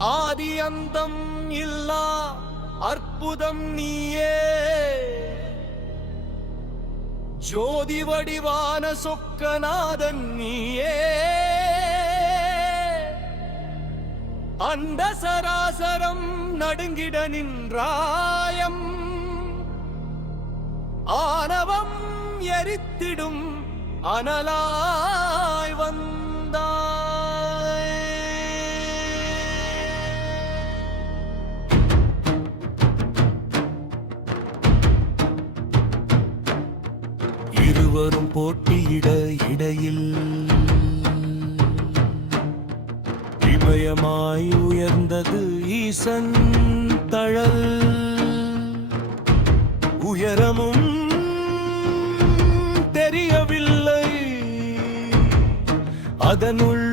ஆதி அந்தம் இல்லா அற்புதம் நீயே. ஜோதி வடிவான சொக்கநாதன் நீயே. அந்த சராசரம் நடுங்கிட நின்றாயம். ஆணவம் எரித்திடும் அனலா இருவரும் போட்டியிட இடையில் இமயமாய் உயர்ந்தது ஈசன் தழல். உயரமும் தெரியவில்லை. அதனுள்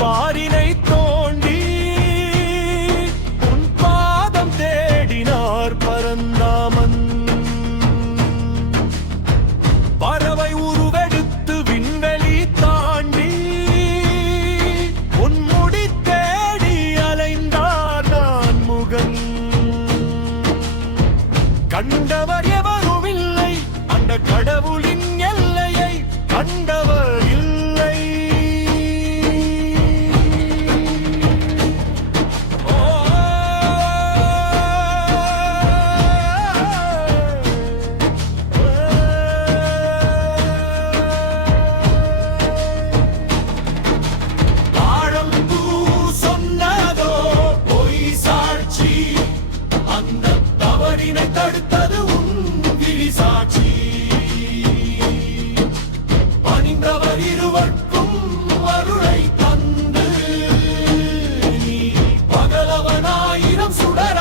பாரினை தோண்டி உன் பாதம் தேடினார் பரந்தாமன். பறவை உருவெடுத்து விண்வெளி தாண்டி உன் முடி தேடி அலைந்தார் நான் முகன். கண்டவர் ஆயிரம் சுடர.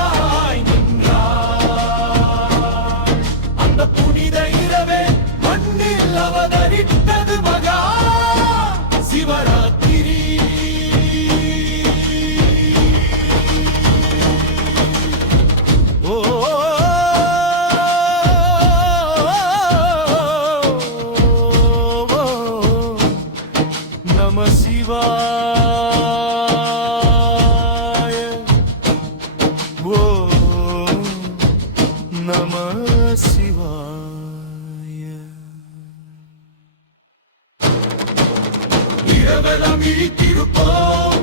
Let me feel it Tirupo.